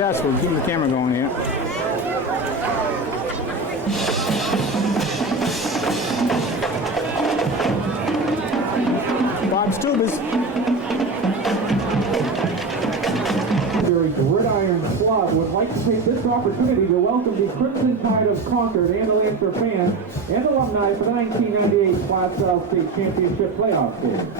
test. We'll keep the camera going here. Bob Stubers. Gridiron Club would like to take this opportunity to welcome the Crimson Tide of Concord and the Lancer fans and alumni for the 1998 Class L State Championship playoff game.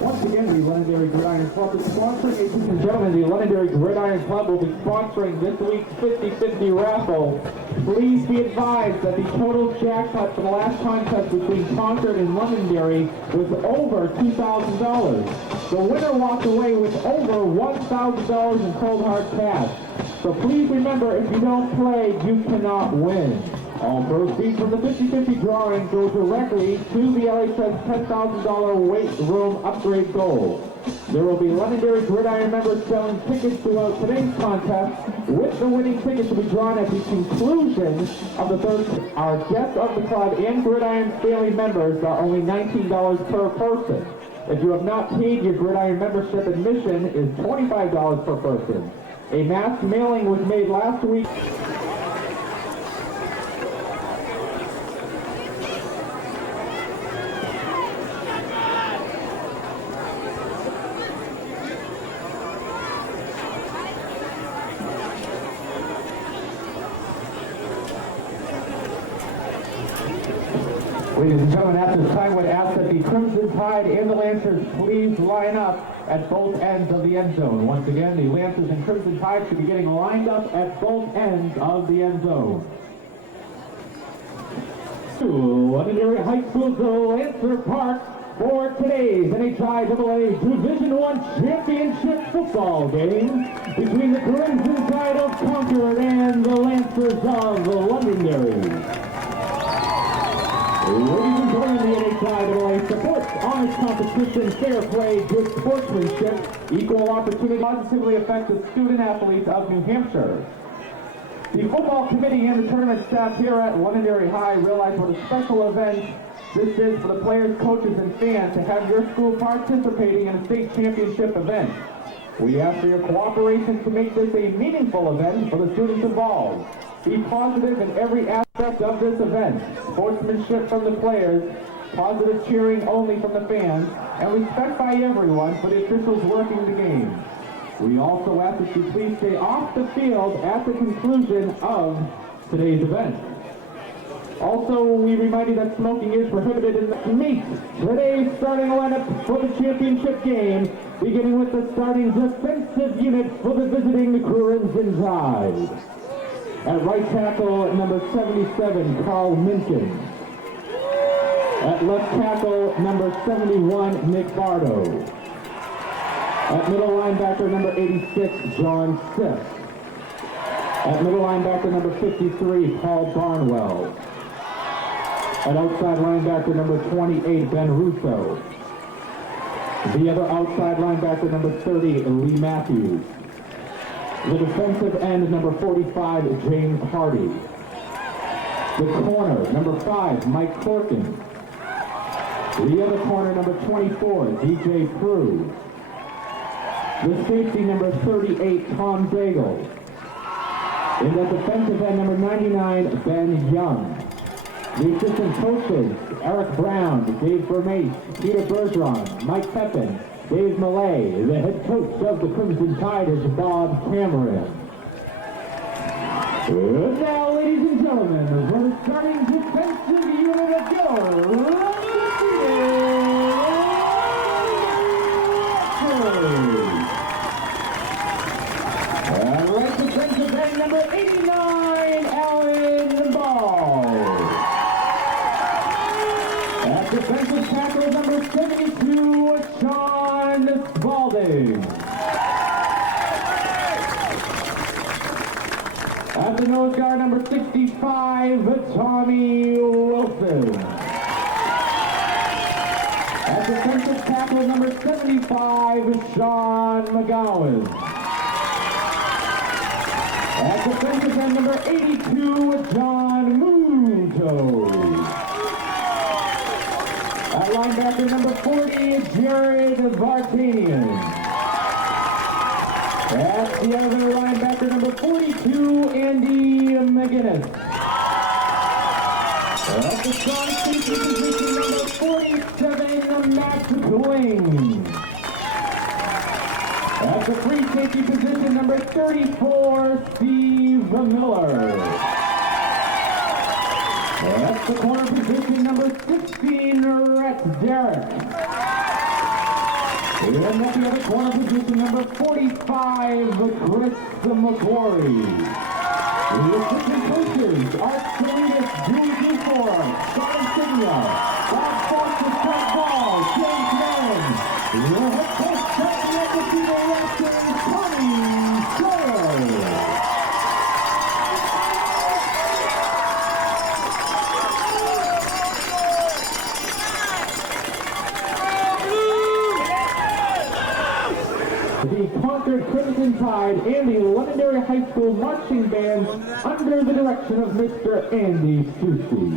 Once again, the Londonderry Gridiron Club is sponsoring, ladies and gentlemen, the Londonderry Gridiron Club will be sponsoring this week's 50-50 raffle. Please be advised that the total jackpot for the last contest between Concord and Londonderry was over $2,000. The winner walked away with over $1,000 in cold hard cash. So please remember, if you don't play, you cannot win. All proceeds from the 50-50 drawing go directly to the LHS $10,000 weight room upgrade goal. There will be Londonderry Gridiron members selling tickets throughout today's contest, with the winning tickets to be drawn at the conclusion of the third. Our guests of the club and Gridiron family members are only $19 per person. If you have not paid your Gridiron membership, admission is $25 per person. A mass mailing was made last week. Ladies and gentlemen, at this time, I would ask that the Crimson Tide and the Lancers please line up at both ends of the end zone. Once again, the Lancers and Crimson Tide should be getting lined up at both ends of the end zone. Londonderry High School's Lancer Park for today's NHIAA Division I Championship football game between the Crimson Tide of Concord and the Lancers of Londonderry. Ladies and gentlemen, the NHIAA supports honest competition, fair play, good sportsmanship, equal opportunity, positively affect the student athletes of New Hampshire. The football committee and the tournament staff here at Londonderry High realize what a special event this is for the players, coaches, and fans to have your school participating in a state championship event. We ask for your cooperation to make this a meaningful event for the students involved. Be positive in every aspect of this event. Sportsmanship from the players, positive cheering only from the fans, and respect by everyone for the officials working the game. We also ask that you please stay off the field at the conclusion of today's event. Also, we remind you that smoking is prohibited in the meet. Today's starting lineup for the championship game, beginning with the starting defensive unit for the visiting Crimson Tide. At right tackle, number 77, Carl Minkin. At left tackle, number 71, Nick Bardo. At middle linebacker, number 86, John Siff. At middle linebacker, number 53, Paul Barnwell. At outside linebacker, number 28, Ben Russo. The other outside linebacker, number 30, Lee Matthews. The defensive end, number 45, James Hardy. The corner, number 5, Mike Corkin. The other corner, number 24, DJ Prue. The safety, number 38, Tom Daigle. In the defensive end, number 99, Ben Young. The assistant coaches, Eric Brown, Dave Vermace, Peter Bergeron, Mike Pepin, Dave Millay. The head coach of the Crimson Tide is Bob Cameron. And now, ladies and gentlemen, for the starting defensive unit of yours, right defensive end, number 89, Alan Ball. At defensive tackle, number 72, Sean Spalding. At the nose guard, number 65, Tommy Wilson. At defensive tackle, number 75, Sean McGowan. At defensive end, number 82, John Muto. At linebacker, number 40, Jared Vartanian. That's the other linebacker, number 42, Andy McGinnis. At the strong safety position, number 47, Matt Wing. At the free safety position, number 34, Steve Miller. At the corner position, number 16, Rhett Derrick. And at the other corner position, number 45, Chris McQuarrie. The assistant coaches, Art Salinas, Julie Dufour, Sean Insignia, Bob Foster, Frank Ball, James Mellon. Your head coach, Captain of the Fever Raptors, Tony Sawyer. The Concord Crimson Tide and the Londonderry High School Marching Band under the direction of Mr. Andy Susi.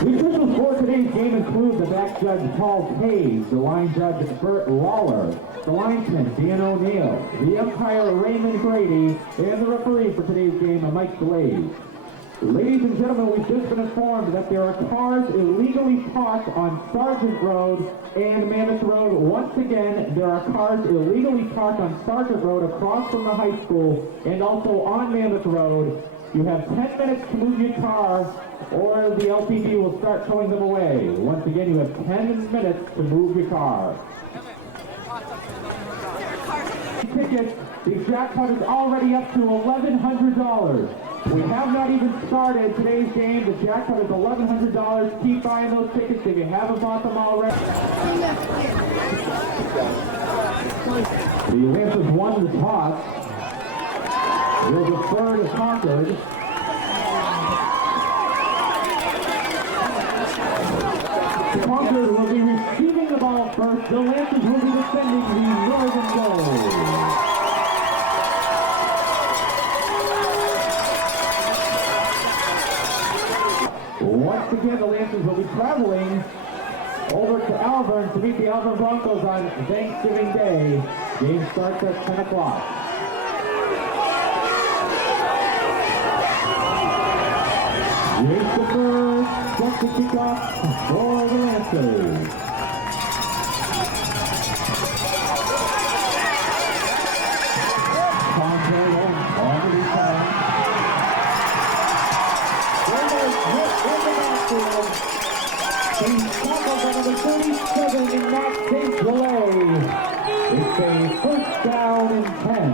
The officials for today's game include the back judge Paul Hayes, the line judge Bert Lawler, the linesman Dan O'Neill, the umpire Raymond Grady, and the referee for today's game Mike Blaze. Ladies and gentlemen, we've just been informed that there are cars illegally parked on Sargent Road and Mammoth Road. Once again, there are cars illegally parked on Sargent Road across from the high school and also on Mammoth Road. You have 10 minutes to move your car or the LPD will start towing them away. Once again, you have 10 minutes to move your car. Tickets, the jackpot is already up to $1,100. We have not even started today's game. The jackpot is $1,100. Keep buying those tickets if you haven't bought them already. The Lancers won the toss. Will defer to Concord. Concord will be receiving the ball first. The Lancers will be defending the northern goal. Once again, the Lancers will be traveling over to Alvern to meet the Alvern Broncos on Thanksgiving Day. Game starts at 10 o'clock. Here's the first, set to kick off for the Lancers. Concord on the return. Number 37 in Max St. It's a first down and 10.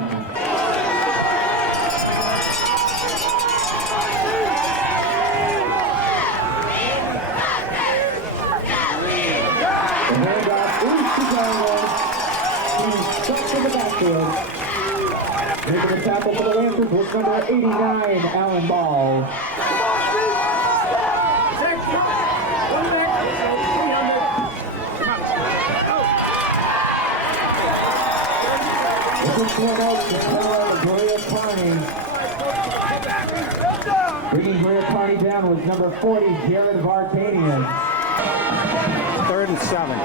The handoff is to Garland. He's stuck to the backfield. Making the tackle for the Lancers was number 89, Alan Ball. 6 one out to Brea Carney. Bringing Brea Carney down was number 40, Jared Vartanian. 3rd and 7.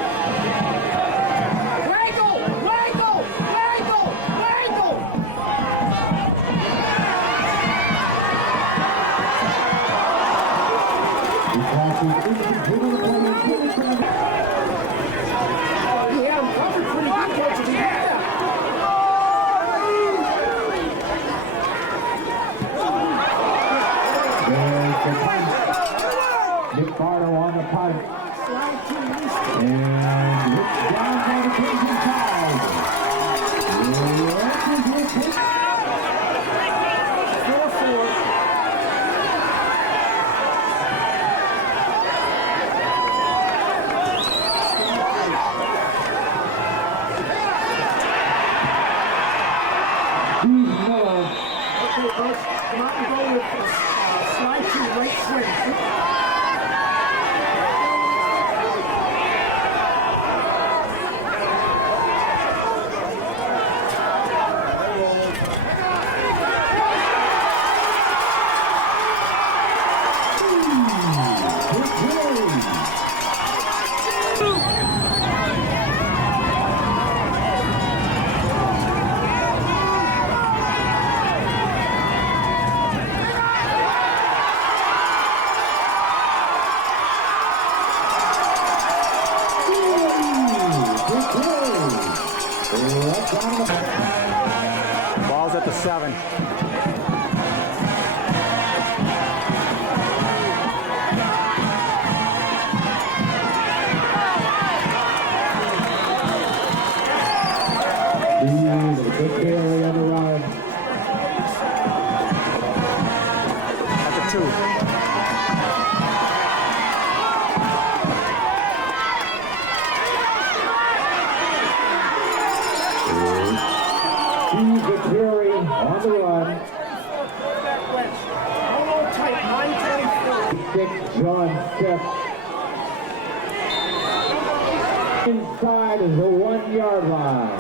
Nick Barlow on the punt. And it's down by the Crimson Tide. Steve Miller. Okay, folks, come out and go with slide to right swing. Ball's at the 7. Good carry on the run. At the 2. Steve Viteri on the run. Hold on tight, 9:24. 6 John Steph. Inside is the 1-yard line.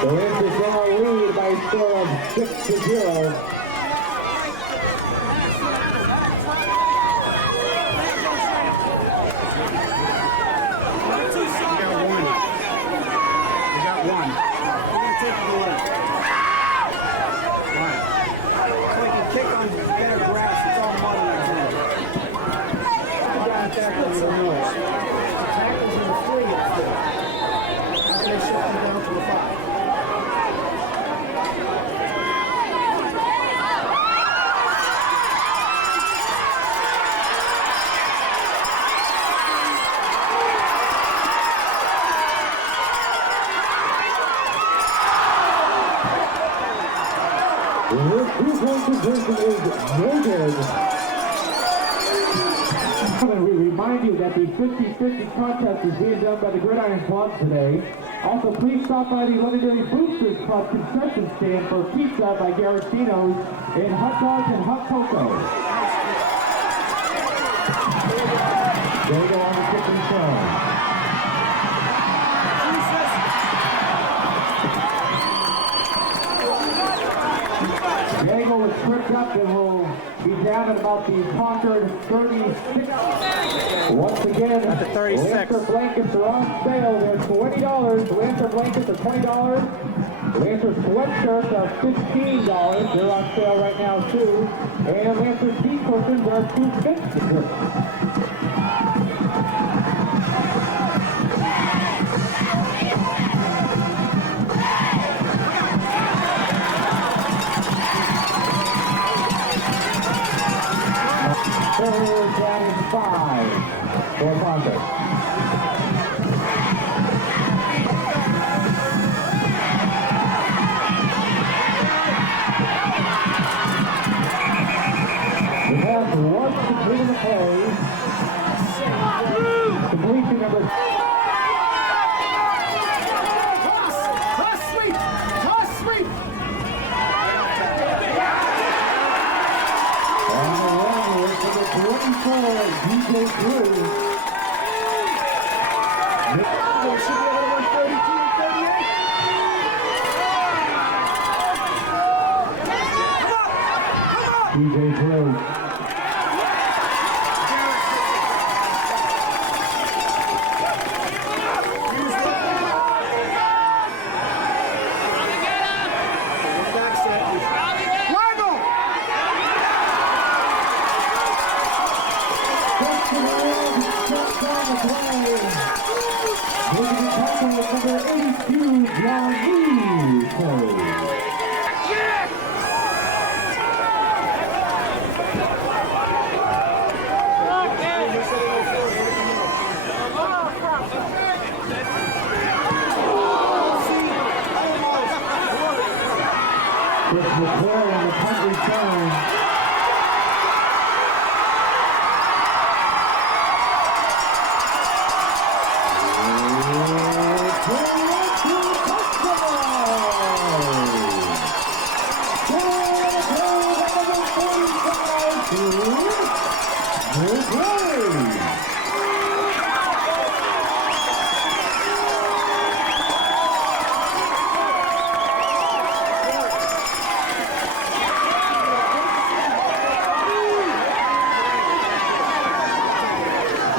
The Rangers now lead by a score of 6-0. We remind you that the 50-50 contest is being done by the Gridiron Club today. Also, please stop by the Londonderry Boosters Club concession stand for pizza by Garantino's and hot dogs and hot cocoa. There we go on the kicking show. Diego is tripped up and will be down at about the Concord 36. Once again, at the 36. Lancer blankets are on sale. They're $20. Lancer blankets are $20. Lancer sweatshirts are $15. They're on sale right now too. And Lancer tea cushions are $2.50. Third down and 5 for Concord. We have one completed play. through. They should be able to win 32 and 38. TJ Drew. Number 82, John Lee plays. Chris McClure on the punt return.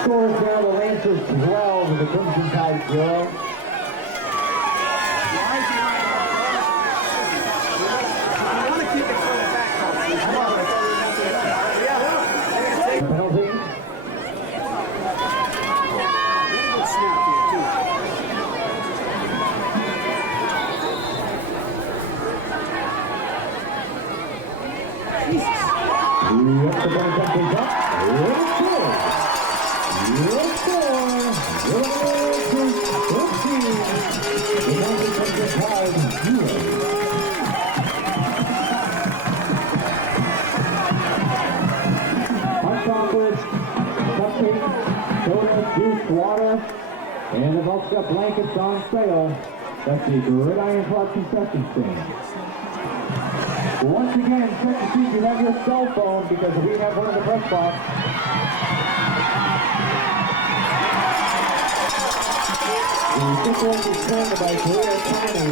Scores now the Lancers 12 and the Crimson Tide 0. Penalty. Yep, the ball comes up. Let's go. Let's go. The Lancers Crimson Tide 0. Cupcakes, soda, juice, water, and the bulked up blankets on sale. That's the Gridiron Club concession stand. Once again, check to see if you have your cell phone because we have one in the press box. The football is trained by Career County,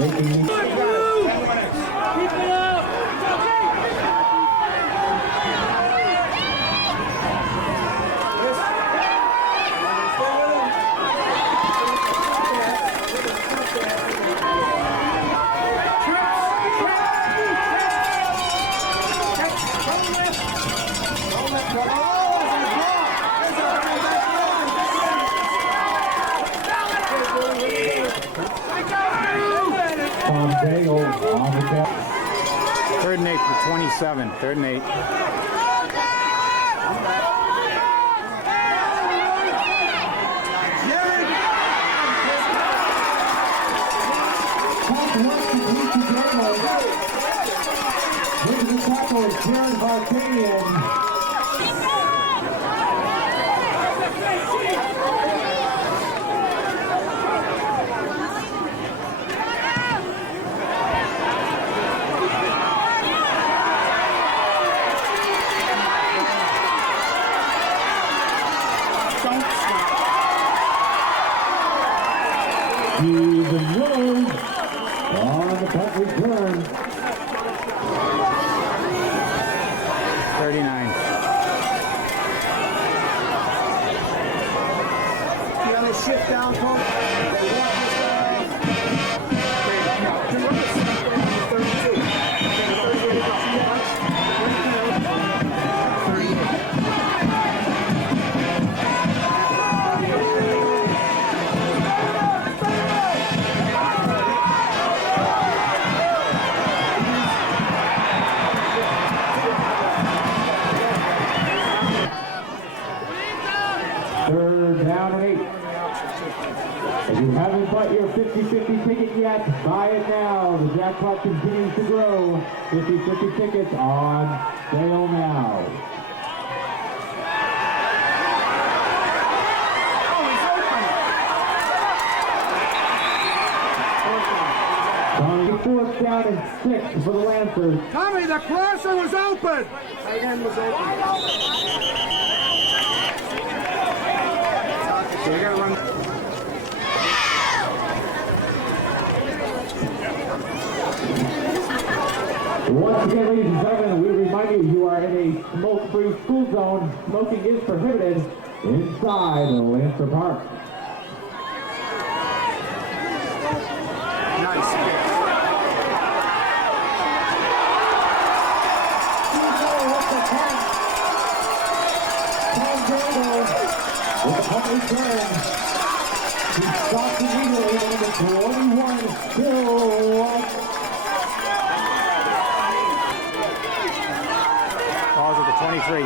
making Keep it up! Third and 8 for 27. Third and 8. Steven Miller on the punt return. 39. You gotta shift down, coach. Third down and 8. If you haven't bought your 50-50 ticket yet, buy it now. The jackpot continues to grow. 50-50 tickets on sale now. On the fourth down down and 6 for the Lancers. Tommy, the crosser was open. Tight end was open. So you gotta run. Once again, ladies and gentlemen, we remind you, you are in a smoke-free school zone. Smoking is prohibited inside Lancer Park. Nice kick. With the punt return, he stops immediately on the 21 still. Balls at the 23.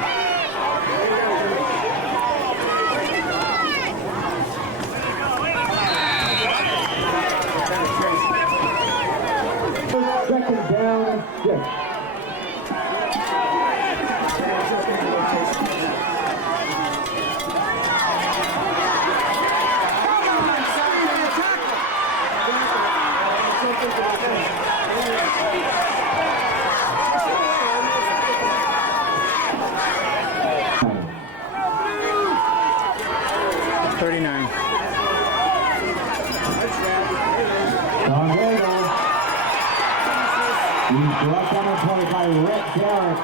Second down, 6. He's left on the play by Rick Garrett.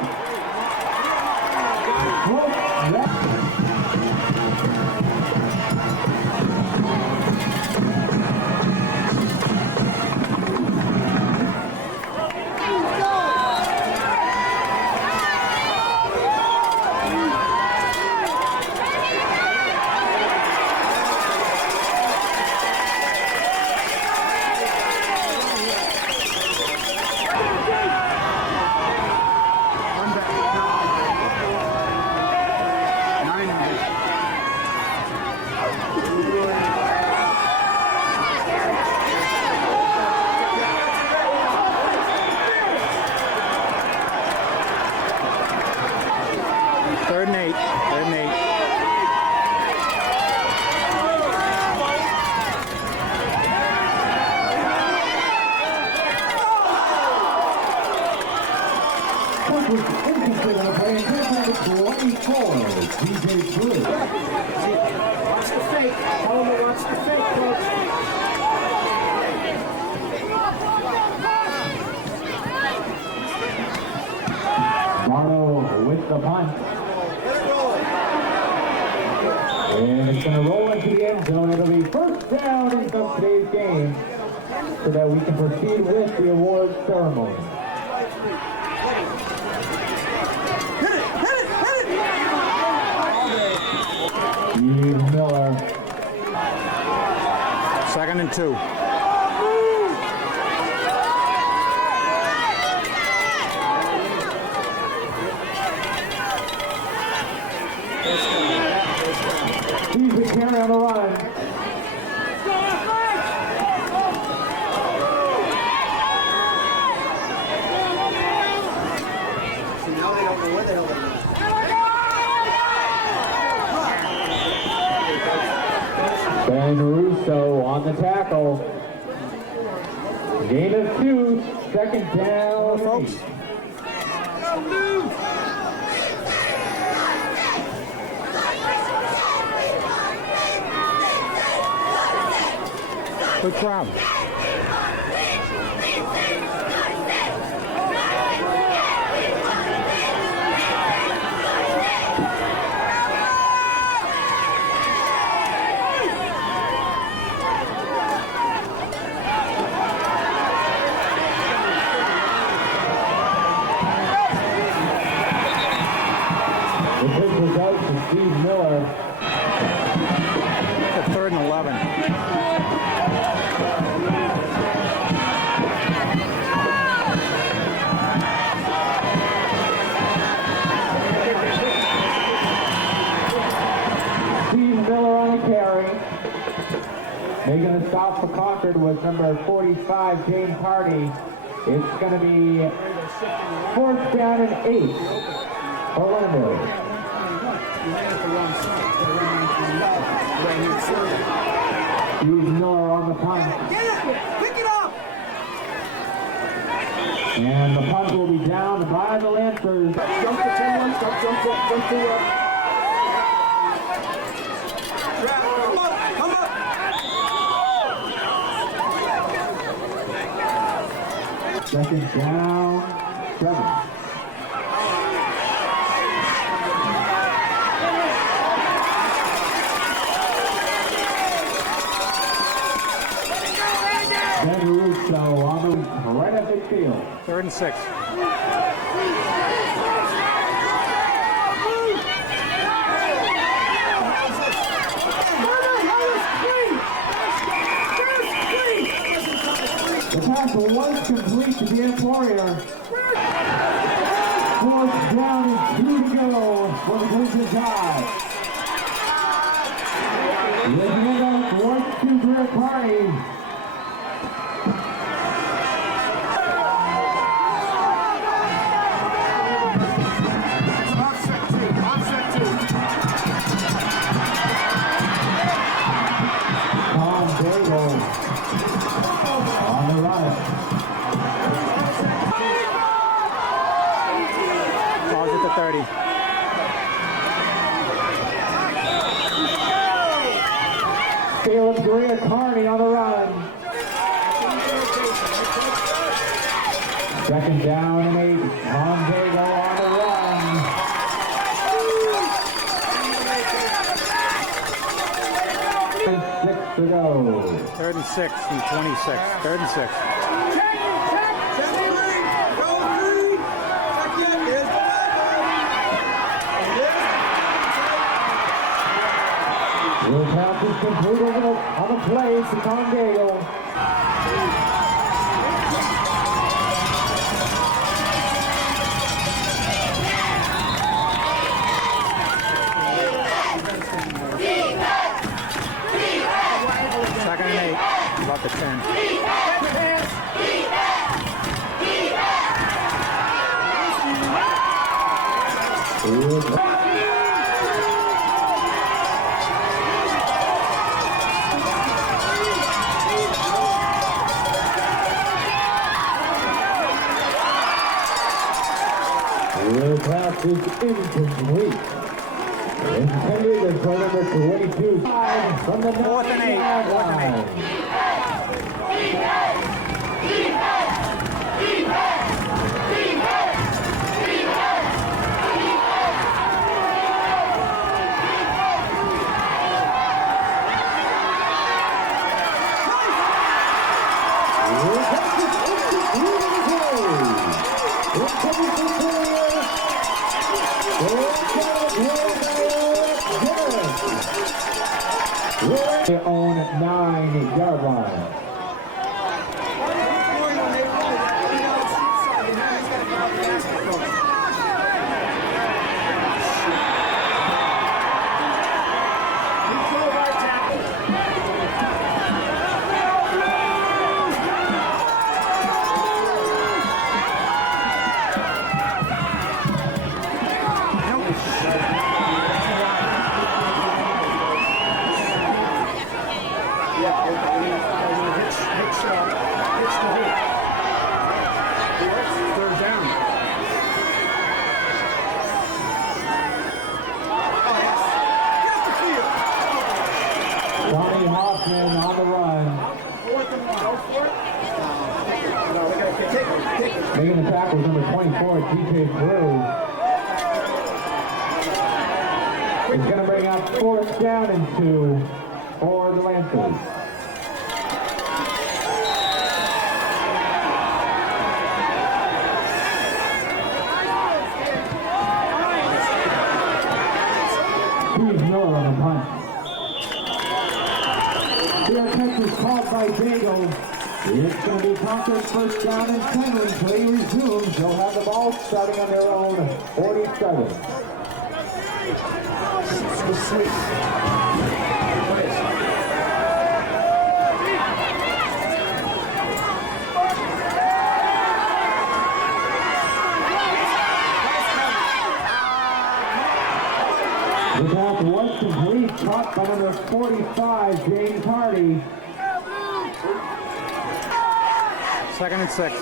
Third and 8. Watch the fake. Tell him to watch the fake, coach. Marno with the punt. And it's going to roll into the end zone. It'll be first down in today's game so that we can proceed with the award ceremony. Steve Miller. 2nd and 2. He's a carry on the run. See, now they don't know where the hell they're going. Ben Russo on the tackle. Gain of 2, second down. Folks. Good crowd. The pitch was out to Steve Miller. The 3rd and 11. Steve Miller on a carry. Making a stop for Concord was number 45, James Hardy. It's going to be 4th down and 8 for Londonderry. Steve Miller on the punt. Get it! Pick it up! And the punt will be down by the Lancers. Jump to 10-1, jump to, come up. Second down, 7. Ben Russo on the right at midfield. 3rd and 6. The pass was complete to the Employer. 4th down and 2 to go for the Crimson Tide. The handoff was to Greg Party. Balls at the 30. Caleb Greer Carney on the run. 2nd down and 8. Tom Dago on the run. And 6 to go. 3rd and 6 from 26. 3rd and 6. The pass is complete on the play to Tom Dago. Second and 8. About the 10. The pass is incomplete. Intended for number 22. From the 4th and 8. 4th and 8. They own 9-yard line. Johnny Hoffman on the run. Making the tackle was number 24, DJ Brew. He's going to bring up 4th down and 2 for the Lancers. Steve Miller on the punt. The catch is caught by Dago. It's going to be Concord's 1st down and 10 when play resumes. They'll have the ball starting on their own 47. The pass was complete, caught by number 45, James Hardy. 2nd and 6.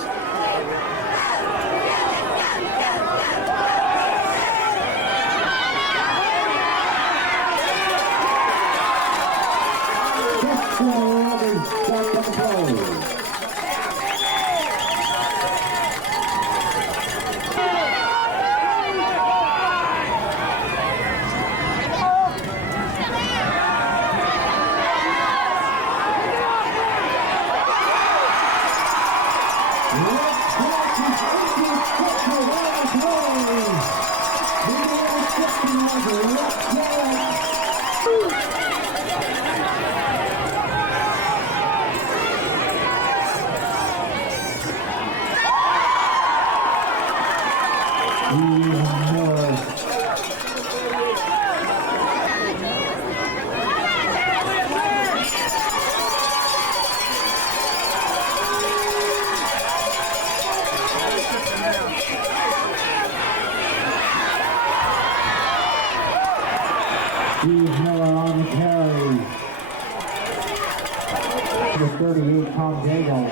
Tom Daigle.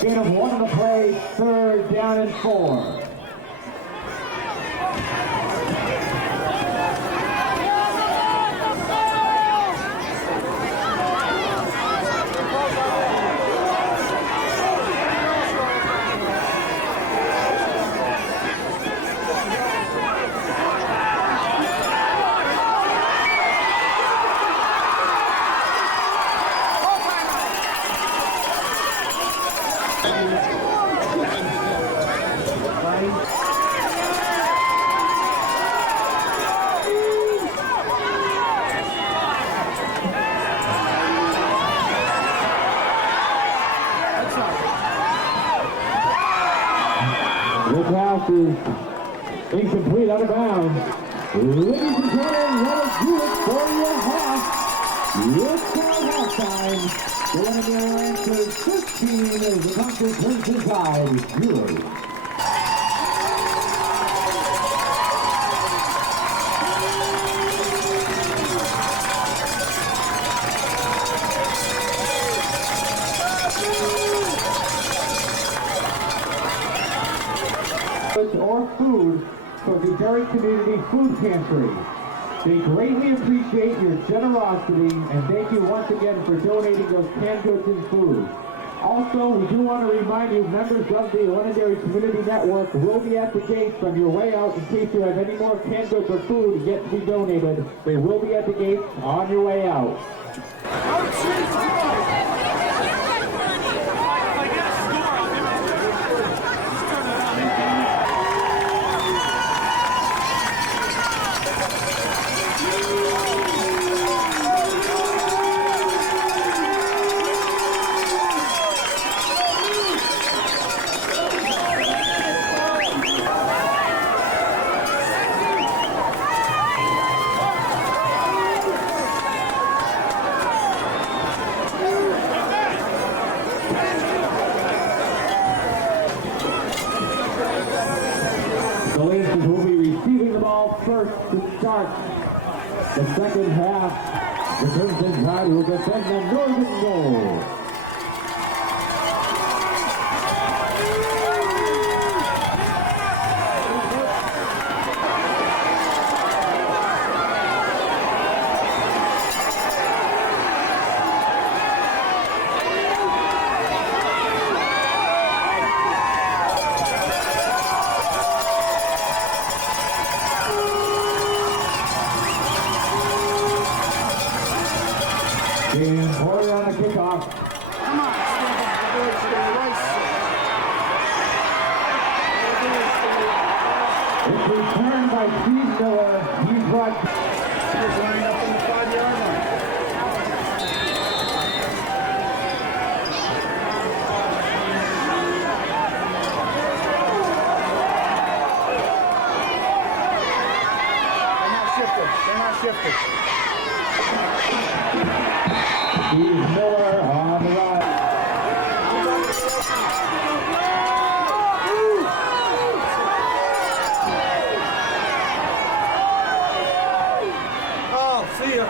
Gain of 1 on the play, 3rd down and 4. The pass is incomplete, out of bounds. Ladies and gentlemen, let us do it for your half. It's our halftime. The Londonderry Lancers 15 as the Concord turns inside 0. Or food for the Derry Community Food Pantry. They greatly appreciate your generosity and thank you once again for donating those canned goods and food. Also, we do want to remind you, members of the Londonderry Community Network will be at the gates on your way out in case you have any more canned goods or food yet to be donated. They will be at the gates on your way out. The Lancers will be receiving the ball first to start the second half. The Crimson Tide will defend the northern goal. And Porter on the kickoff. Come on, It's returned by Steve Miller. He's brought. He's lined up in the 5-yard line. They're not shifted. Steve Miller on the right. Oh, see ya.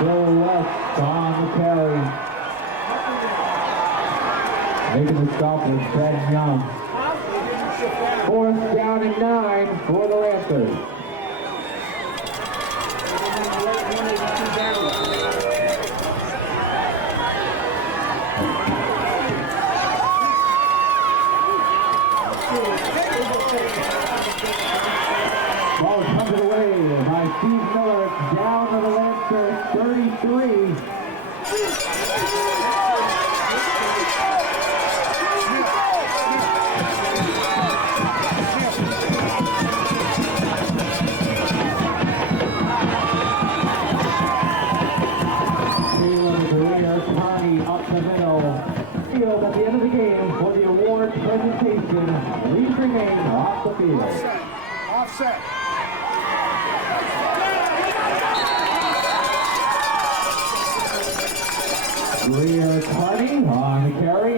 Bill West on the carry. Making the stop with Ben Young. 4th down and 9 for the Lancers. Ball comes away by Steve Miller. Down to the Lancers 33. Up the middle. Field at the end of the game for the award presentation. Please remain off the field. Offset. Greer Carney on the carry.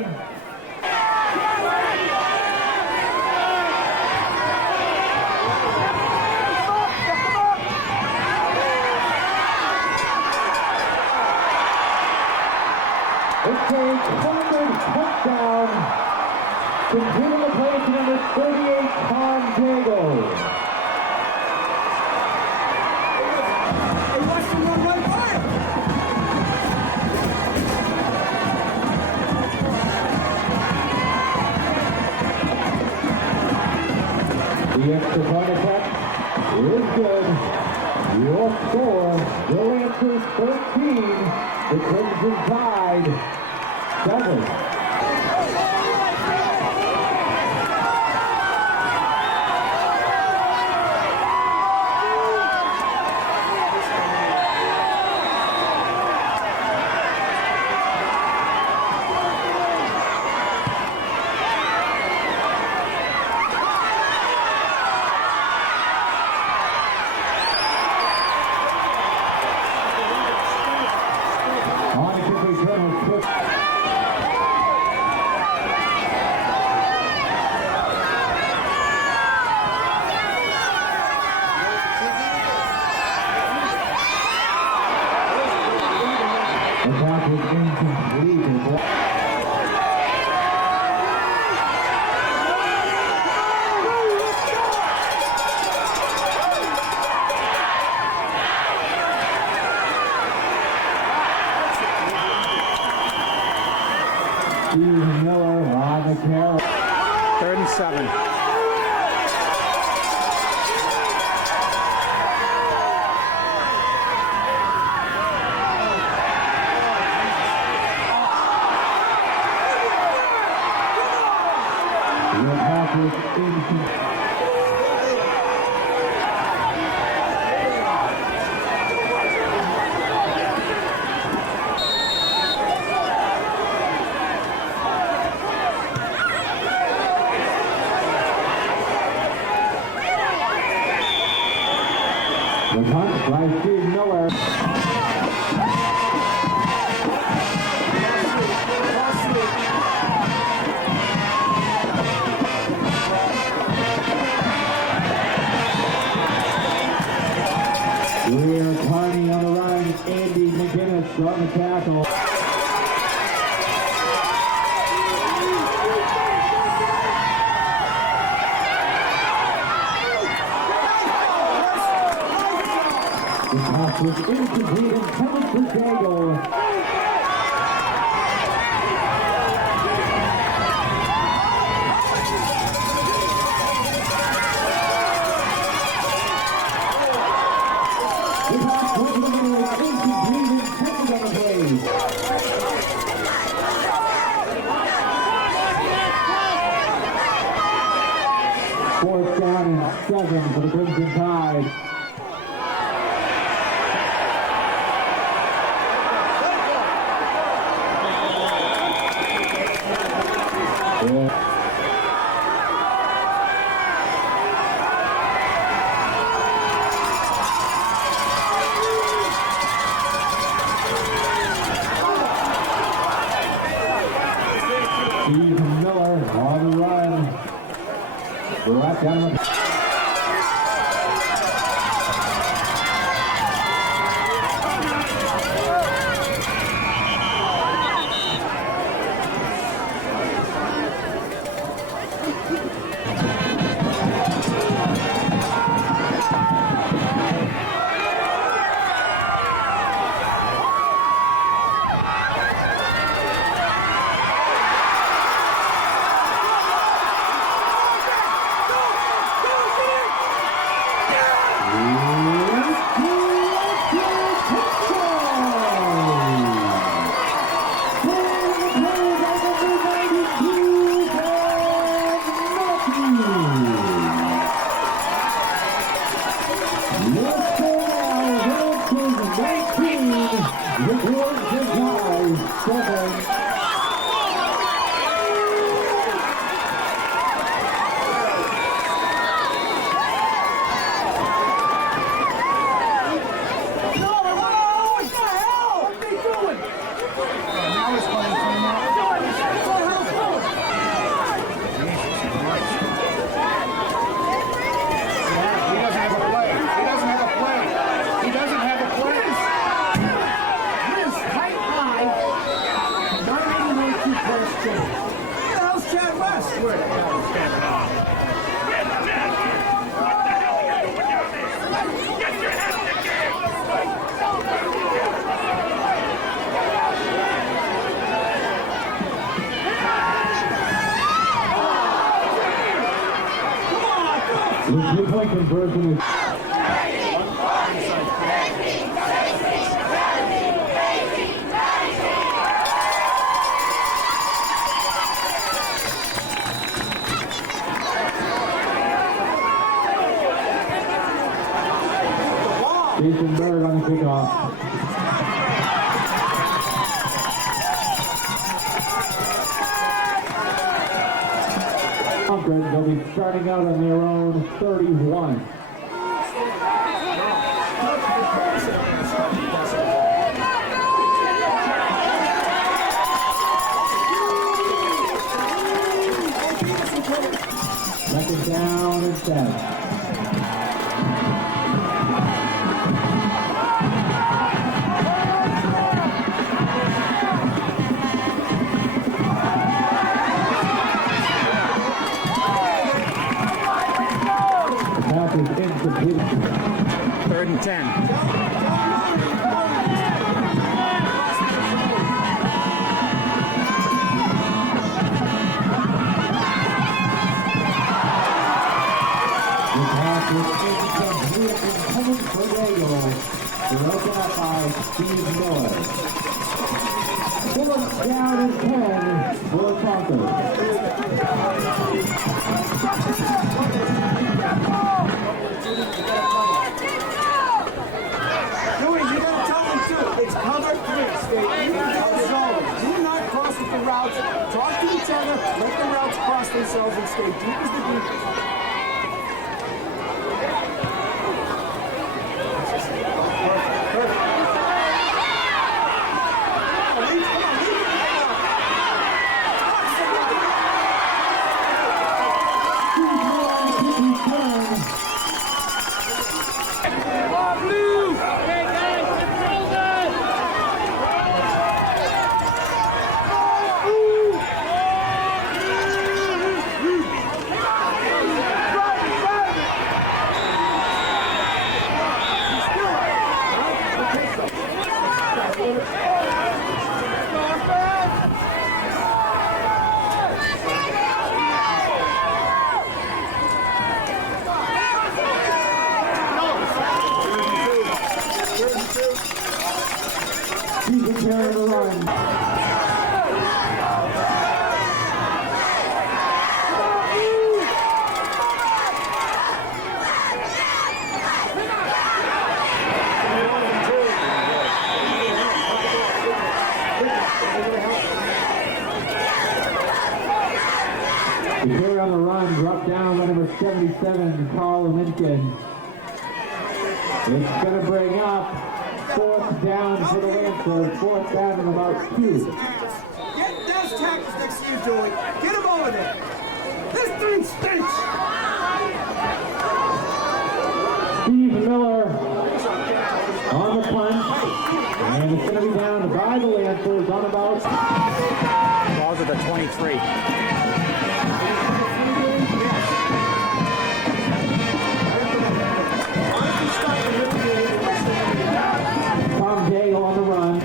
It's a Concord touchdown. Completing the play to number 38, Tom Jago. He wants to run right by him. The extra point attempt is good. Your score still answers 13. The Crimson Tide 7. On a kick return with Cook. The pass was incomplete. Steve Miller on the carry. 3rd and 7. The pass was incomplete. The punt by Steve Miller. Greer Carney on the run. Andy McGinnis on the tackle. The pass was incomplete and intended for Jago. The pass was incomplete and intended on the play. Fourth down and 7 for the Crimson Tide. Yeah. Steve Miller on the run. Right down the The two-point conversion is... Jason Bird on the kickoff. Concord, they'll be starting out on their own 31. Second down and 10. Third and 10. Broken up by Steve Miller. Fourth down and 10 for Concord. It's cover three, stay in the zone. Do not cross with the routes. Talk to each other, let the routes cross themselves and stay deep as the defense. Here on the run, drop down by number 77, Carl Lincoln. It's going to bring up fourth down for the Lancers, fourth down and about 2. Get those tackles next to you, Joey. Get them over there. This thing stinks. Steve Miller on the punt, and it's going to be down by the Lancers on about... Balls at the 23. On the run.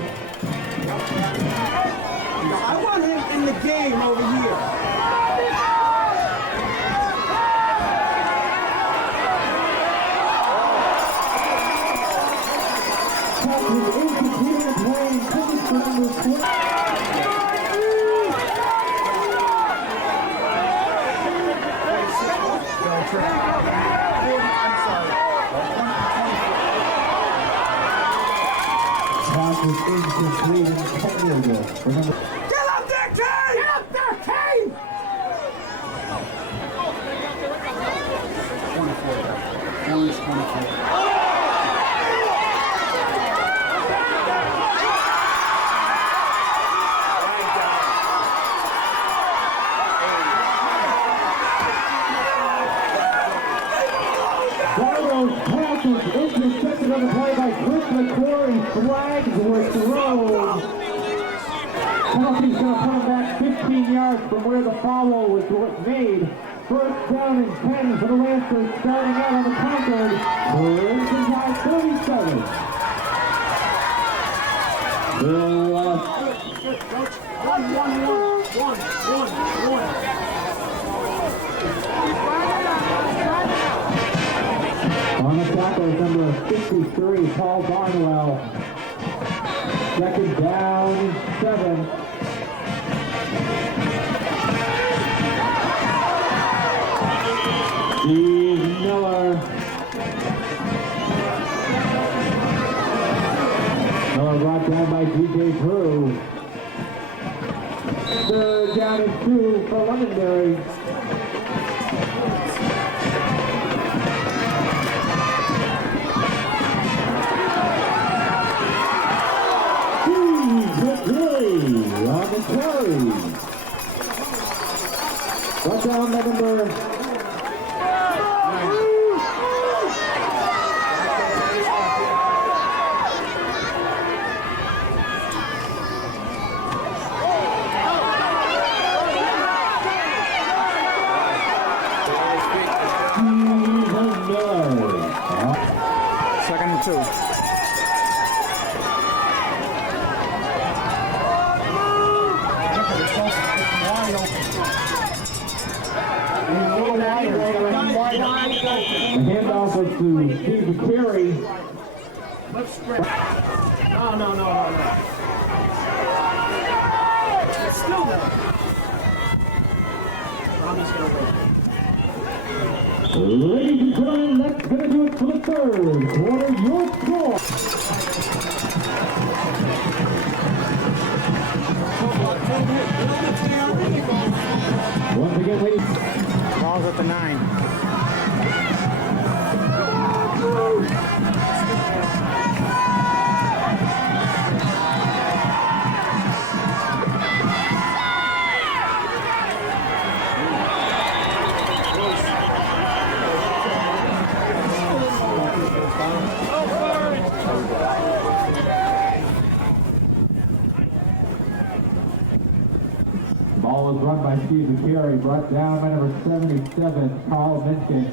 I want him in the game over here. Incomplete and technical. Remember. Get up there, Kane! Get up there, Kane! 24. Orange 24. Intercepted on the play by Chris McCory. Flags were thrown. Penalty's going to put him back 15 yards from where the foul was made. First down and 10 for the Lancers, starting out on the Concord. Crimson Tide 37. Bill one. On the tackle is number 53, Paul Barnwell. Second down and 7. Steve Miller. Miller brought down by DJ Drew. Third down and 2 for Londonderry. On the carry. Brought down by number 2nd and 2. The handoff was to Steve Carey. Let's spread. No. It's still there. Tommy's gonna wait. Ladies and gentlemen, that's going to do it for the third quarter. Your score. Once again, ladies. Ball's at the 9. Ball was run by Steve Carey, brought down by number 77, Carl Minkin.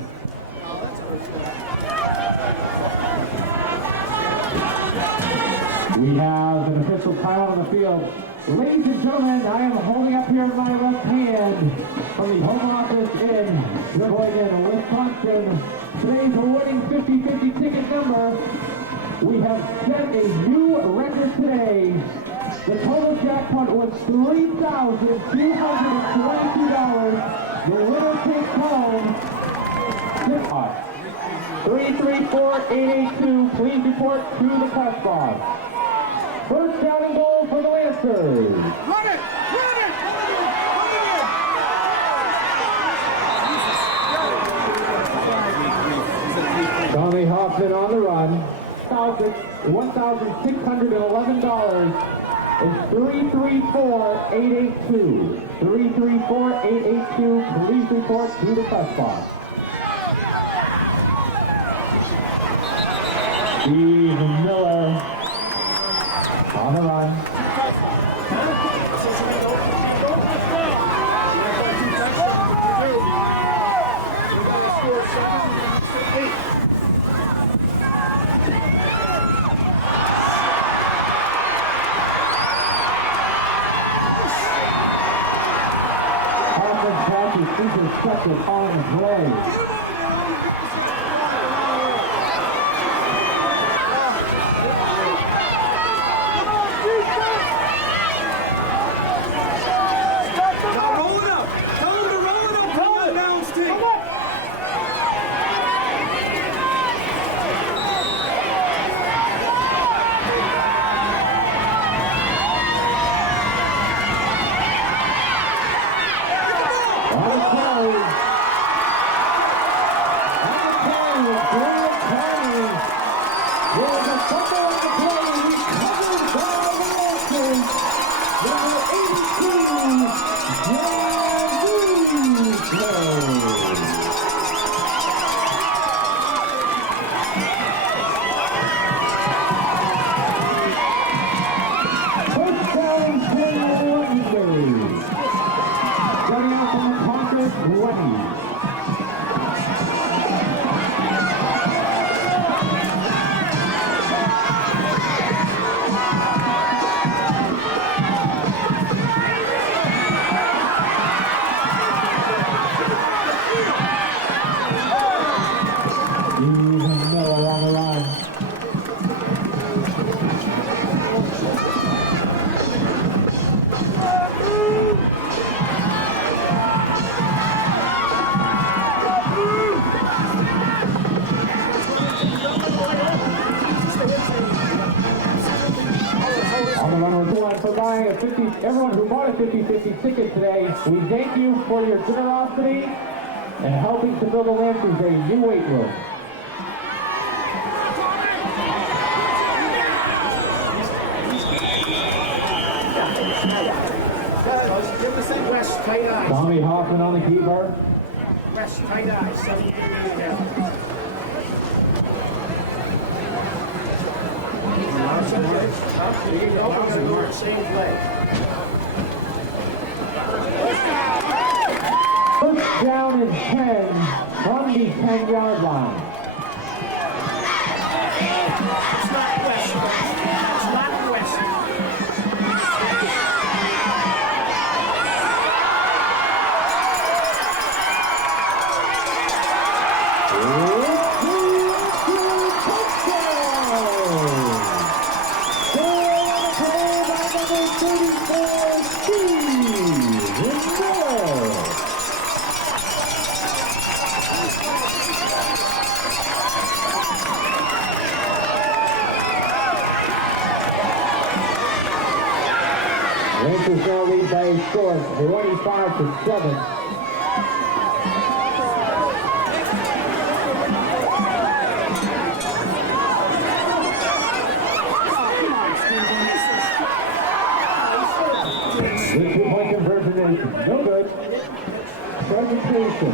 We have an official timeout on the field. Ladies and gentlemen, I am holding up here in my left hand from the home office in Sheboygan, Wisconsin. Today's winning 50-50 ticket number. We have set a new record today. The total jackpot was $3,222. The winner takes home 334-882. Please report to the press box. First down and goal for the Lancers. Run it! Tommy Hoffman on the run. $1,611 is 334-882. 334-882. Please report to the press box. Steve Miller on the run. Intercepted on the play. buying a 50, everyone who bought a 50-50 ticket today, we thank you for your generosity and helping to build the Lancers a new weight room. Give us that West tight eyes. Tommy Hoffman on the keyboard. West tight eyes. 78 Same play. First down and 10 from the 10-yard line. It's not West. It's not West. Rangers now lead by a score of 25-7. The two-point conversion is no good. Presentation.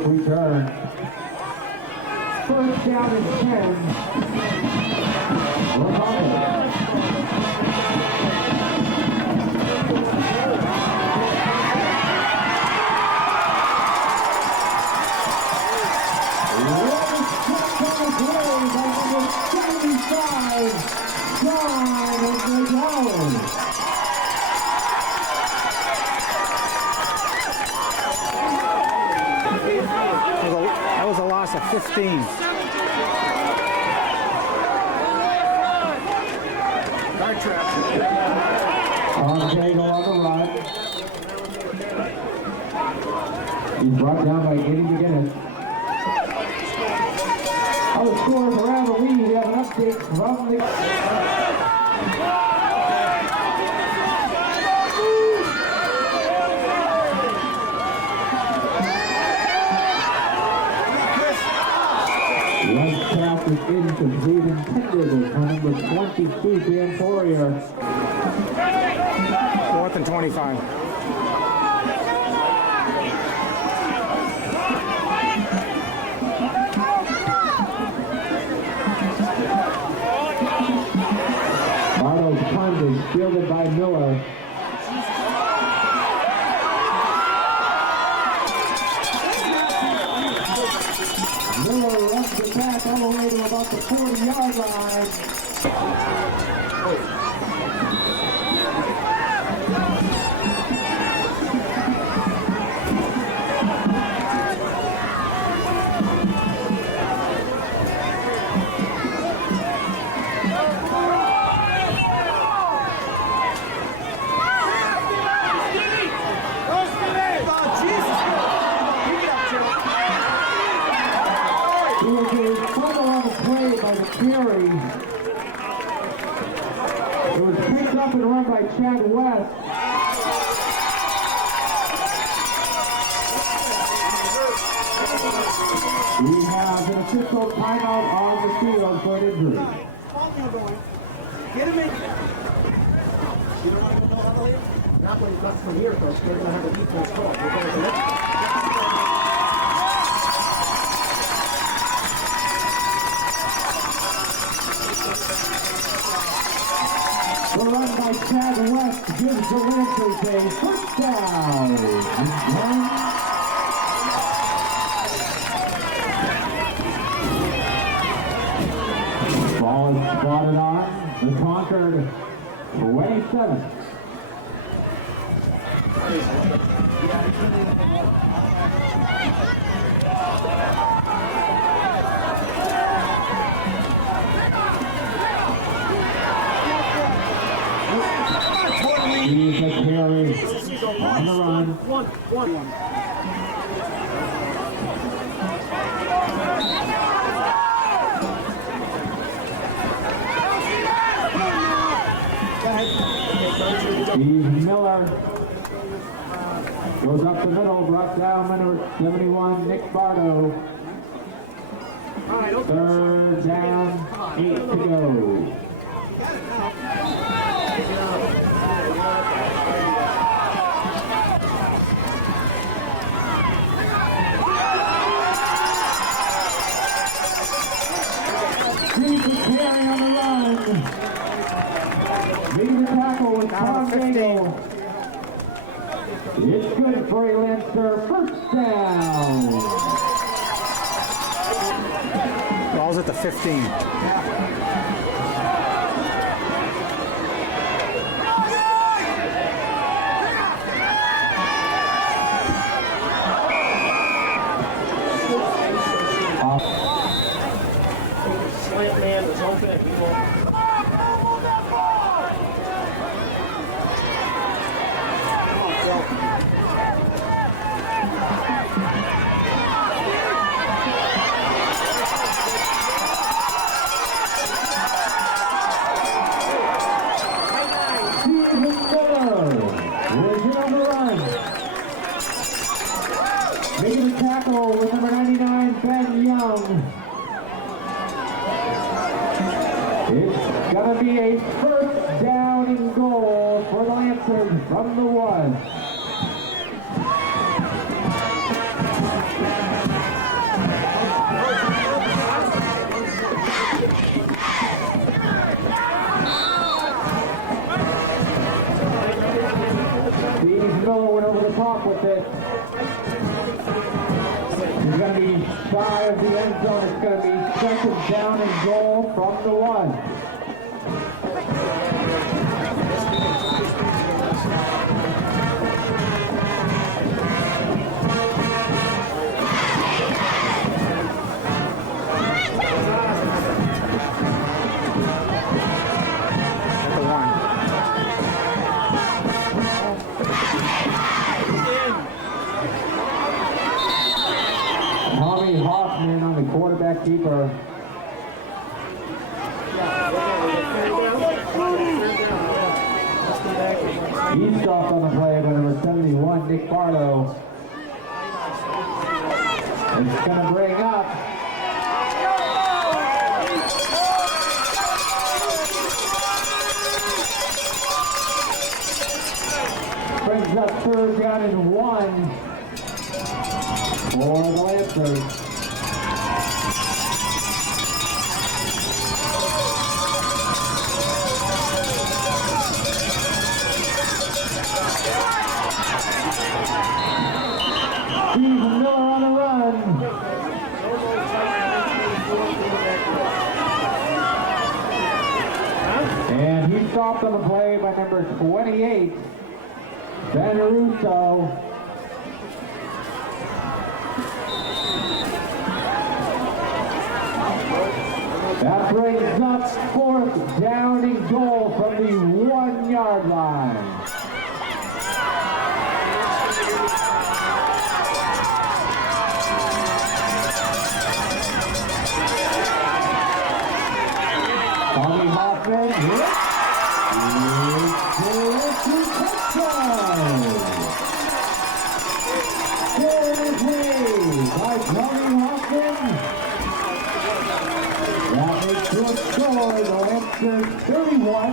Return. First down and 10. That was a loss of 15. Guard trap. Tagle on the run. He's brought down by Eddie McGinnis. Other scores around the lead. We have an update from the... Is incomplete intended for number 22, Dan Poirier. 4th and 25. Bartle's punt is fielded by Miller. Miller runs it back all the way to about the 40-yard line. Carry. It was picked up and run by Chad West. We have an official timeout on the field for an injury. Get him in. You don't want to know how to leave? Not when he cuts from here, folks. They're going to have a defense call. We're going to let the run by Chad West gives the Lancers a first down. Concord 27. He's a carry on the run. Steve Miller goes up the middle, brought down number 71, Nick Bardo. Third down, 8 to go. He's a carry on the run. Lead the tackle with Tom Daigle. It's good for a Lancer. First down. Ball's at the 15. Slant man is open if you want. Making the tackle with number 99, Ben Young. It's going to be a first down and goal for the Lancers from the 1. Steve Miller went over the top with it. He's going to be shy of the end zone. It's going to be second down and goal from the 1. Hoffman on the quarterback keeper. He stopped on the play by number 71, Nick Barlow. It's going to bring up third down and 1 for the Lancers. Steve Miller on the run. And he stopped on the play by number 28, Ben Russo. That brings up fourth down and goal from the 1 yard line. Tommy Hoffman, by Tommy Hoffman. That makes it a score. The Lancers 31.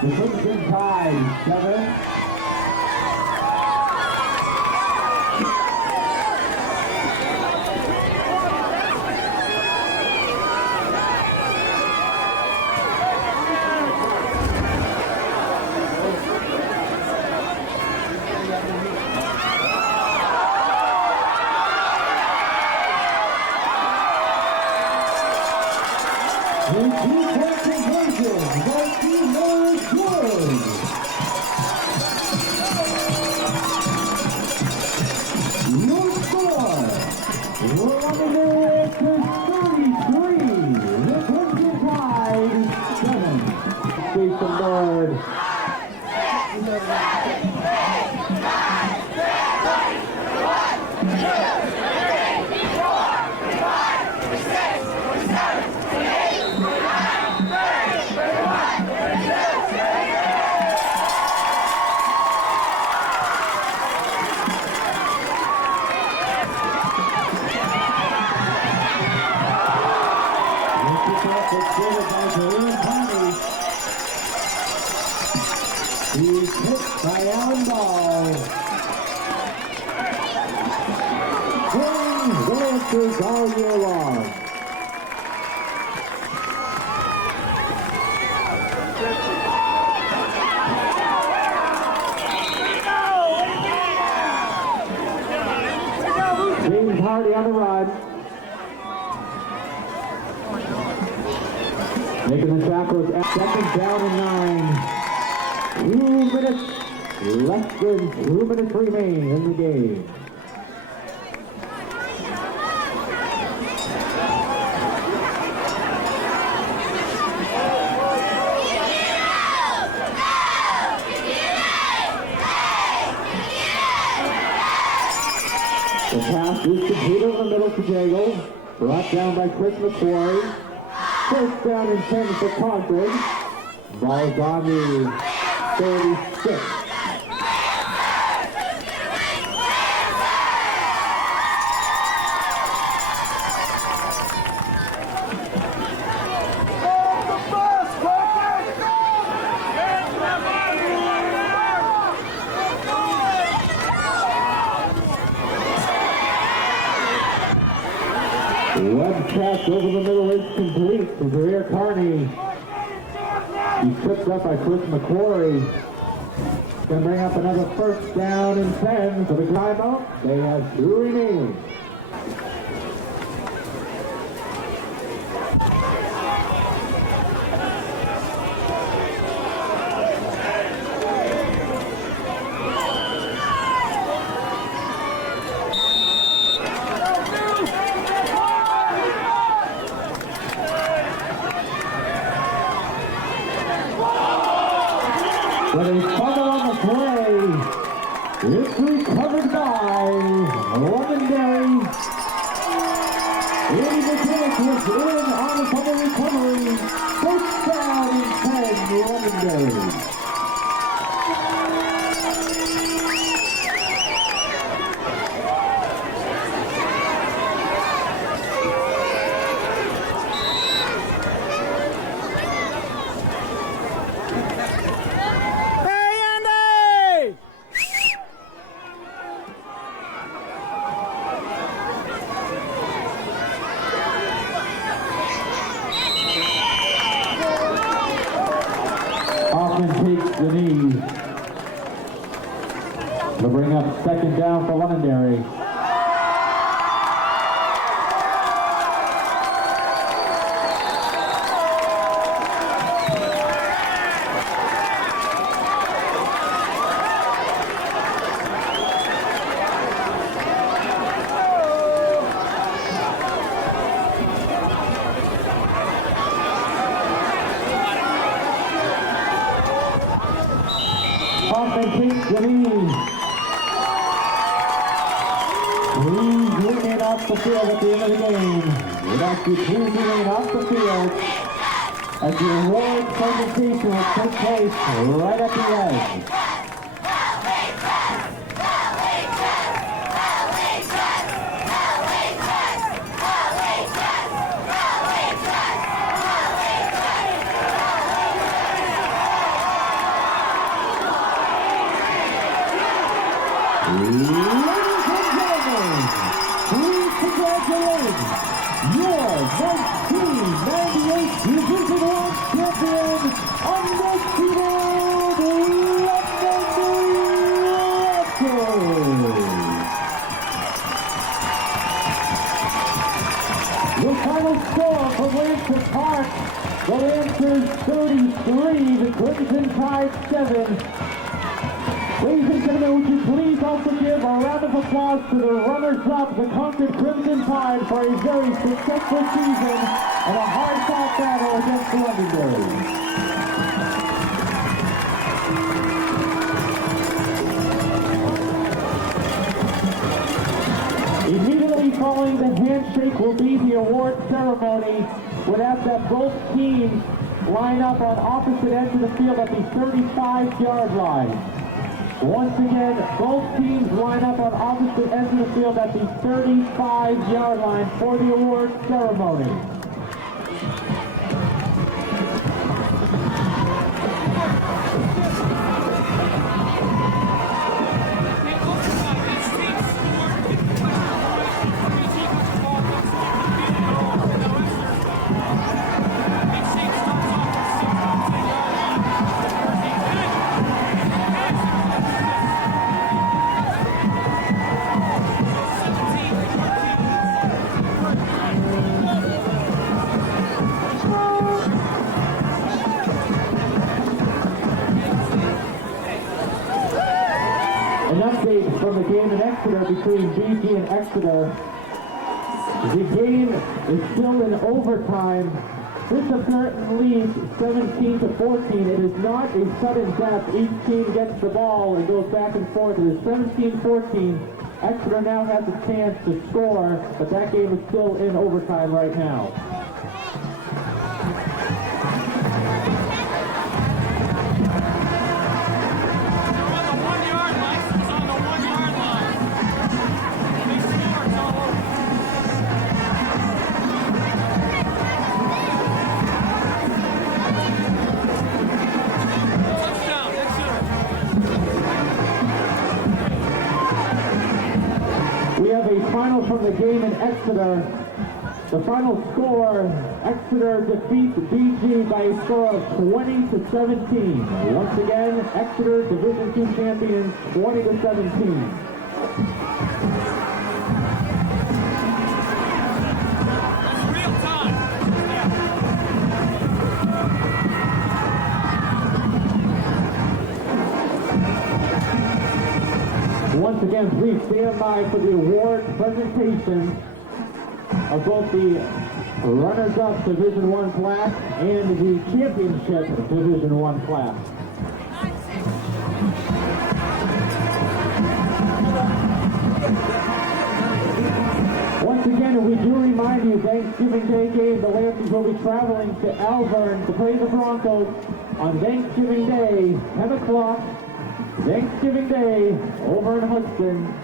The Crimson Tide 7. The two-point conversion by Steve Miller. one ball. Winning the Lancers all year long. James Hardy on the run. Making the tackles at second down and 9. 2 minutes, less than 2 minutes remain in the game. The pass is completed in the middle to Jagel. Brought down by Chris McQuarrie. First down and 10 for Concord. Ball's on the 36. Web pass over the middle is complete to Greer Carney. He's tripped up by Chris McQuarrie. Going to bring up another first down and 10 for the timeout. They have 2 remaining. But a fumble on the play. It's recovered by Londonderry. Andy McKinnon was in on the fumble recovery. First down and 10, Londonderry. Takes the knee to bring up second down for Londonderry. Takes the knee. Please remain off the field at the end of the game. We'd ask you please remain off the field as the award presentation will take place right at the edge. Ladies and gentlemen, please congratulate your 1998 Division I champion, undefeated Londonderry. The final score for Lancers Park, the Lancers 33, the Crimson Tide 7. Ladies and gentlemen, would you please also give a round of applause to the runners-up, the Concord Crimson Tide, for a very successful season and a hard-fought battle against Londonderry. Immediately following the handshake will be the award ceremony. Would ask that both teams line up on opposite ends of the field at the 35-yard line. Once again, both teams line up on opposite ends of the field at the 35-yard line for the award ceremony. An update from the game in Exeter between BG and Exeter. The game is still in overtime. Bishop Curtin leads 17-14. It is not a sudden death. Each team gets the ball and goes back and forth. It is 17-14. Exeter now has a chance to score, but that game is still in overtime right now. We have a final from the game in Exeter. The final score, Exeter defeats BG by a score of 20-17. Once again, Exeter Division II champions, 20-17. Once again, please stand by for the award presentation of both the runners-up Division I class and the championship Division I class. Once again, we do remind you, Thanksgiving Day game, the Lancers will be traveling to Alvern to play the Broncos on Thanksgiving Day, 10 o'clock. Thanksgiving Day over in Hudson.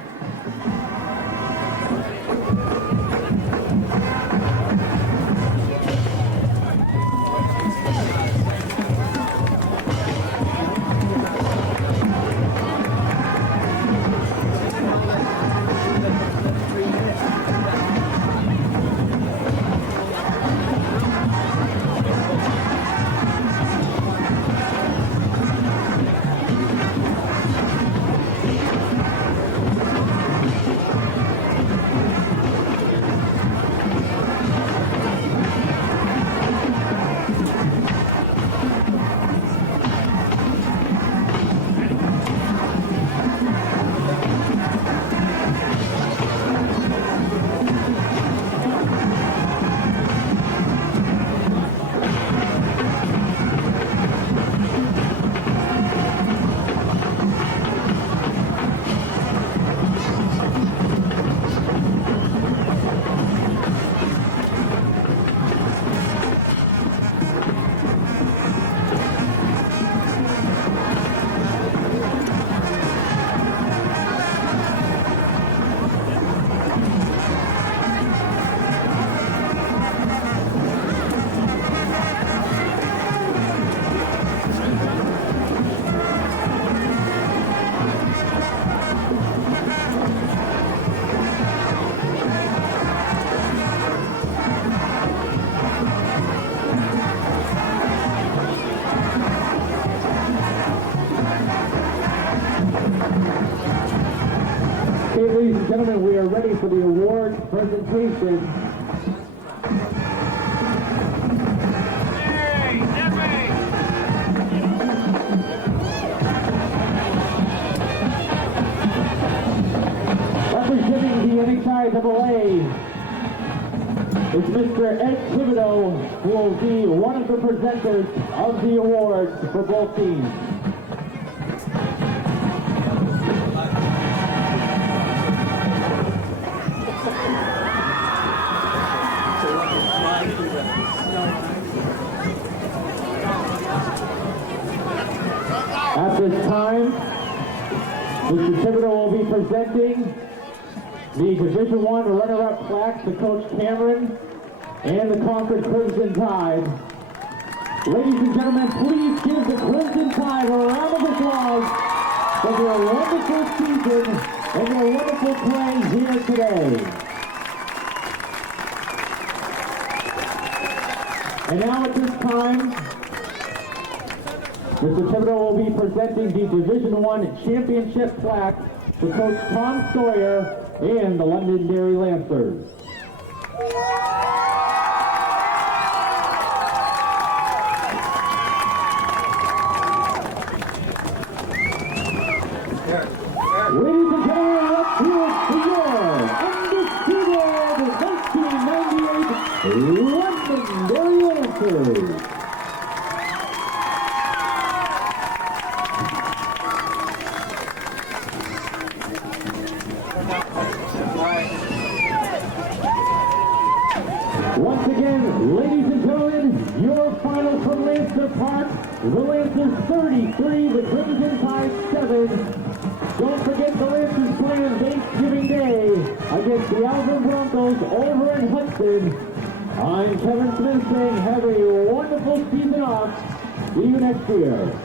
Ladies and gentlemen, we are ready for the award presentation. Representing the NHIAA is Mr. Ed Thibodeau, who will be one of the presenters of the awards for both teams. At this time, Mr. Thibodeau will be presenting the Division I runner-up plaque to Coach Cameron and the Concord Crimson Tide. Ladies and gentlemen, please give the Crimson Tide a round of applause for their wonderful season and their wonderful play here today. And now at this time, Mr. Thibodeau will be presenting the Division I championship plaque to Coach Tom Sawyer and the Londonderry Lancers. Ladies and gentlemen, let's hear it for your undisputed 1998 Londonderry Lancers. Once again, ladies and gentlemen, your final from Lancer Park, the Lancers 33, the Crimson Tide 7. Don't forget the Lancers playing Thanksgiving Day against the Alvin Broncos over in Hudson. I'm Kevin Smith saying have a wonderful season off. See you next year.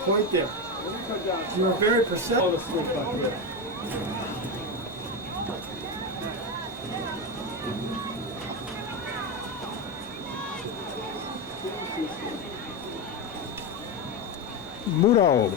point there. You were very perceptive. Muto.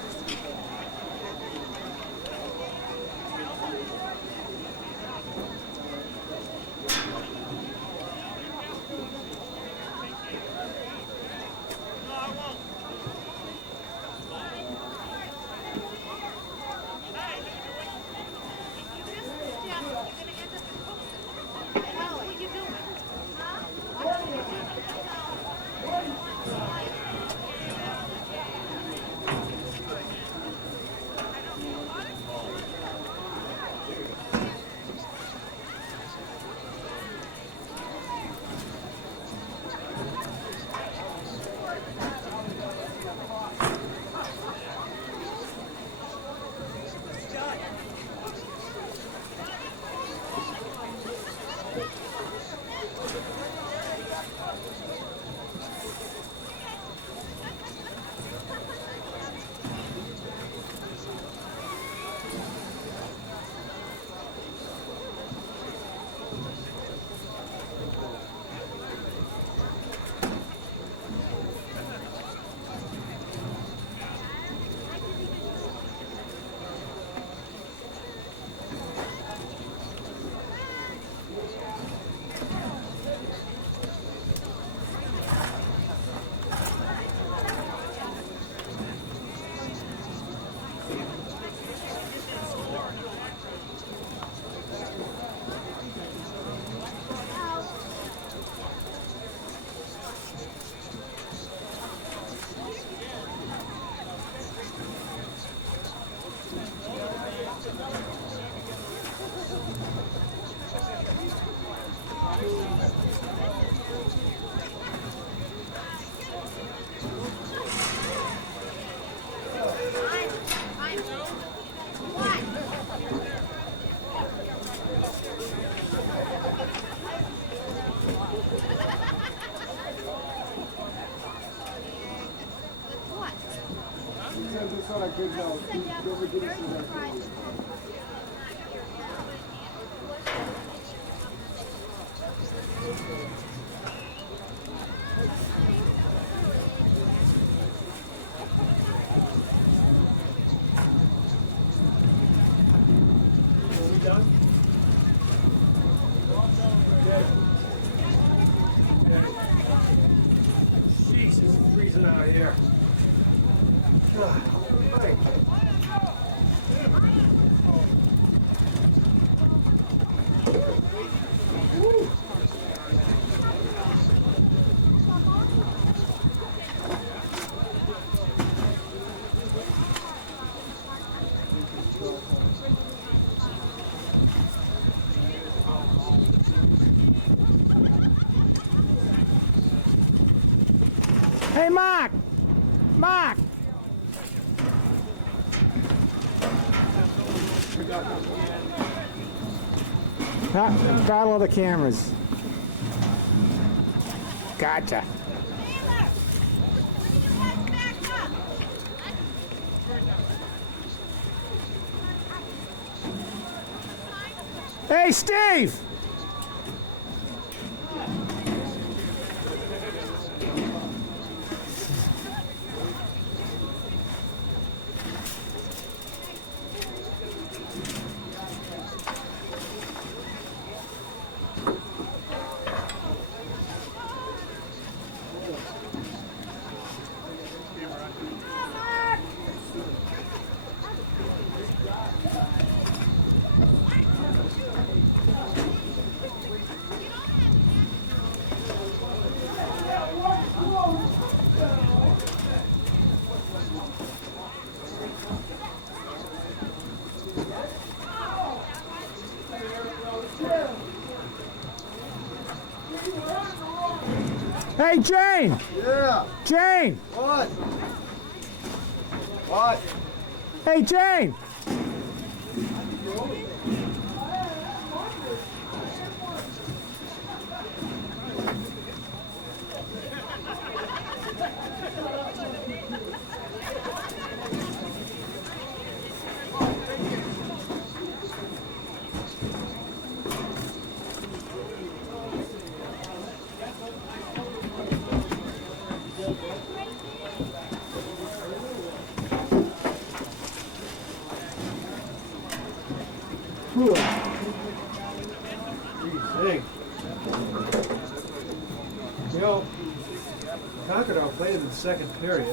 Jesus, it's freezing out here. God, right. Hey, Mark! Mark! Battle of the cameras. Gotcha. Hey, Steve! Hey, Jane! Yeah. Jane! What? What? Hey, Jane! through it. Hey. You know, Concord outplayed in the second period.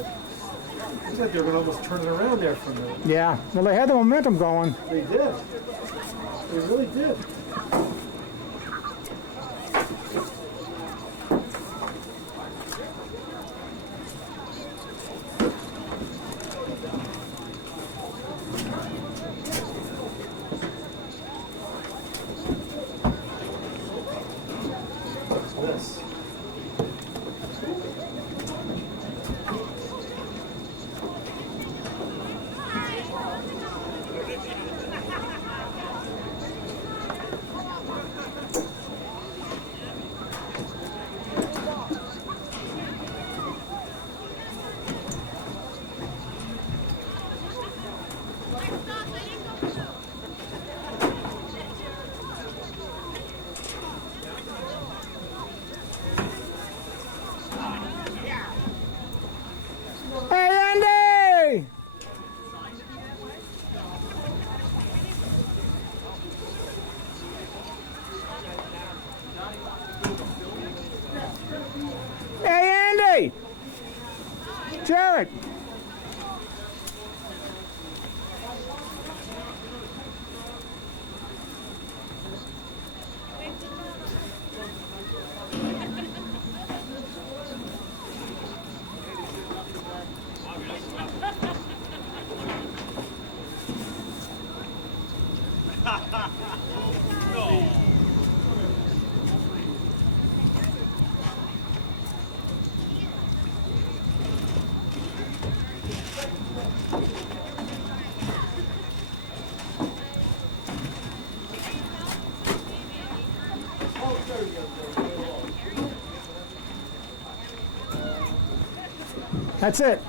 Looks like they were going to almost turn it around there for a minute. Yeah. Well, they had the momentum going. They did. They really did. What's this? Hey, Andy! Hey, Andy! Jared! That's it.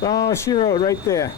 Oh, she wrote right there.